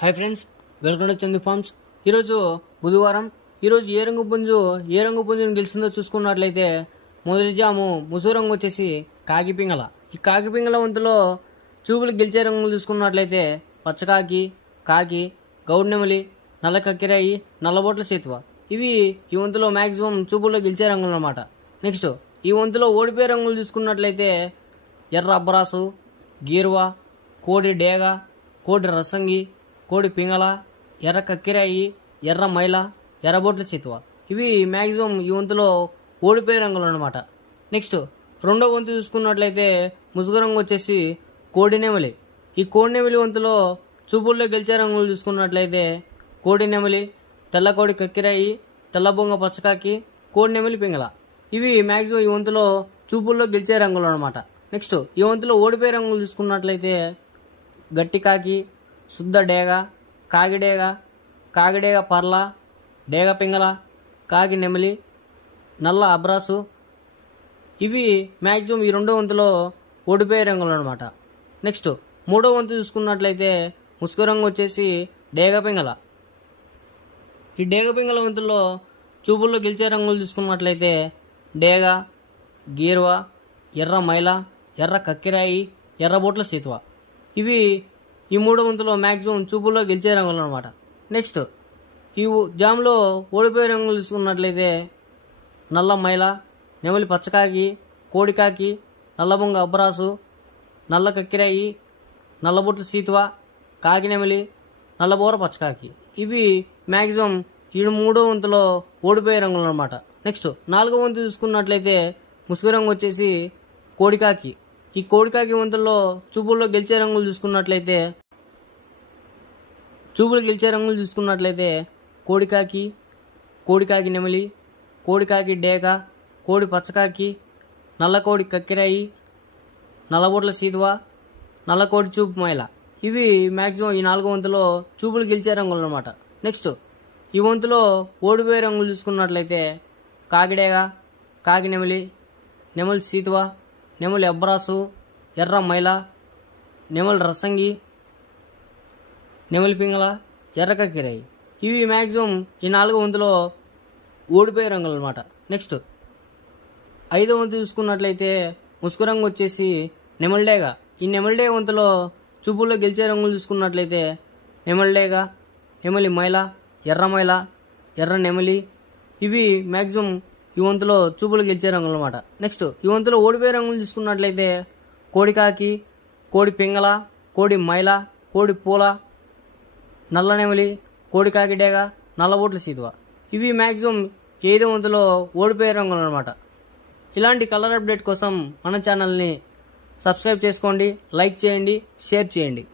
Hi friends, welcome to Chandu farms. ఈరోజు బుధవారం. ఈరోజు ఏ రంగు పుంజును గెలిచిందో చూసుకున్నట్లయితే మొదటి జాము ముసుగు రంగు వచ్చేసి కాకిపింగళ. ఈ కాకిపింగళ వంతులో చూపులు గెలిచే రంగులు చూసుకున్నట్లయితే పచ్చకాకి, కాకి, గౌడ్ నెమలి, నల్ల కక్కిరాయి, నల్లబొట్ల సేతువ. ఇవి ఈ వంతులో మ్యాక్సిమం చూపుల్లో గెలిచే రంగులు అన్నమాట. నెక్స్ట్ ఈ వంతులో ఓడిపోయే రంగులు చూసుకున్నట్లయితే ఎర్ర అబ్బరాసు, గీర్వా, కోడి డేగ, కోడి రసంగి, కోడి పింగళ, ఎర్ర కక్కిరాయి, ఎర్ర మైల, ఎర్రబొట్ల చిత్వ. ఇవి మ్యాక్సిమం ఈ వంతులో ఓడిపోయే రంగులు అన్నమాట. నెక్స్ట్ రెండో వంతు చూసుకున్నట్లయితే ముసుగు రంగు వచ్చేసి కోడి నెమలి. ఈ కోడి నెమలి వంతులో చూపుల్లో గెలిచే రంగులు చూసుకున్నట్లయితే కోడి నెమలి, తెల్ల కోడి కక్కిరాయి, తెల్ల బొంగ పచ్చకాకి, కోడి నెమలి పింగళ. ఇవి మ్యాక్సిమం ఈ వంతులో చూపుల్లో గెలిచే రంగులు అన్నమాట. నెక్స్ట్ ఈ వంతులో ఓడిపోయే రంగులు చూసుకున్నట్లయితే గట్టి కాకి, శుద్ధ డేగ, కాగిడేగ, కాగిడేగ పర్ల, డేగ పింగళ, కాకి నెమలి, నల్ల అబ్రాసు. ఇవి మ్యాక్సిమం ఈ రెండో వంతులో ఓడిపోయే రంగులు అనమాట. నెక్స్ట్ మూడో వంతు చూసుకున్నట్లయితే ముసుగు రంగు వచ్చేసి డేగ పింగళ. ఈ డేగ పింగళ వంతుల్లో చూపుల్లో గెలిచే రంగులు చూసుకున్నట్లయితే డేగ, గీర్వా, ఎర్ర మైల, ఎర్ర కక్కిరాయి, ఎర్రబొట్ల సీతువ. ఇవి ఈ మూడో వంతులో మ్యాక్సిమం చూపుల్లో గెలిచే రంగులు అనమాట. నెక్స్ట్ ఈ జామ్లో ఓడిపోయే రంగులు చూసుకున్నట్లయితే నల్ల మైల, నెమలి పచ్చకాకి, కోడికాకి, నల్లబొంగ అబ్బరాసు, నల్ల కక్కిరాయి, నల్లబొట్ల సీతువ, కాకి నెమలి, నల్లబోర పచ్చకాకి. ఇవి మ్యాక్సిమం ఈ మూడో వంతులో ఓడిపోయే రంగులు అనమాట. నెక్స్ట్ నాలుగో వంతు చూసుకున్నట్లయితే ముసుగు రంగు వచ్చేసి కోడికాకి. ఈ కోడికాకి వంతుల్లో చూపుల్లో గెలిచే రంగులు చూసుకున్నట్లయితే కోడికాకి, కోడికాకి నెమలి, కోడికాకి డేగ, కోడి పచ్చకాకి, నల్ల కోడి కక్కిరాయి, నల్లబొట్ల సీతువ, నల్ల కోడి చూపు మైల. ఇవి మ్యాక్సిమం ఈ నాలుగో వంతులో చూపులు గెలిచే రంగులు అనమాట. నెక్స్ట్ ఈ వంతులో ఓడిపోయే రంగులు చూసుకున్నట్లయితే కాకిడేగ, కాకి నెమలి, నెమలి సీతువ, నెమలి అబ్బరాసు, ఎర్ర మైల, నెమలి రసంగి, నెమలి పింగళ, ఎర్ర కక్కిరాయి. ఇవి మ్యాక్సిమం ఈ నాలుగో వంతులో ఓడిపోయే రంగులు అనమాట. నెక్స్ట్ ఐదో వంతు చూసుకున్నట్లయితే ముసుగు రంగు వచ్చేసి నెమలిడేగ. ఈ నెమలిడేగ వంతులో చూపుల్లో గెలిచే రంగులు చూసుకున్నట్లయితే నెమలిడేగ, నెమలి మైల, ఎర్ర మైల, ఎర్ర నెమలి. ఇవి మ్యాక్సిమం ఈ వంతులో చూపులు గెలిచే రంగులు అనమాట. నెక్స్ట్ ఈ వంతులో ఓడిపోయే రంగులు చూసుకున్నట్లయితే కోడికాకి, కోడి పింగళ, కోడి మైల, కోడి పూల, నల్ల నెమలి, కోడికాకి డేగ, నల్లబొట్ల సీతువ. ఇవి మ్యాక్సిమం ఏదో వంతులో ఓడిపోయే రంగులు అనమాట. ఇలాంటి కలర్ అప్డేట్ కోసం మన ఛానల్ని సబ్స్క్రైబ్ చేసుకోండి, లైక్ చేయండి, షేర్ చేయండి.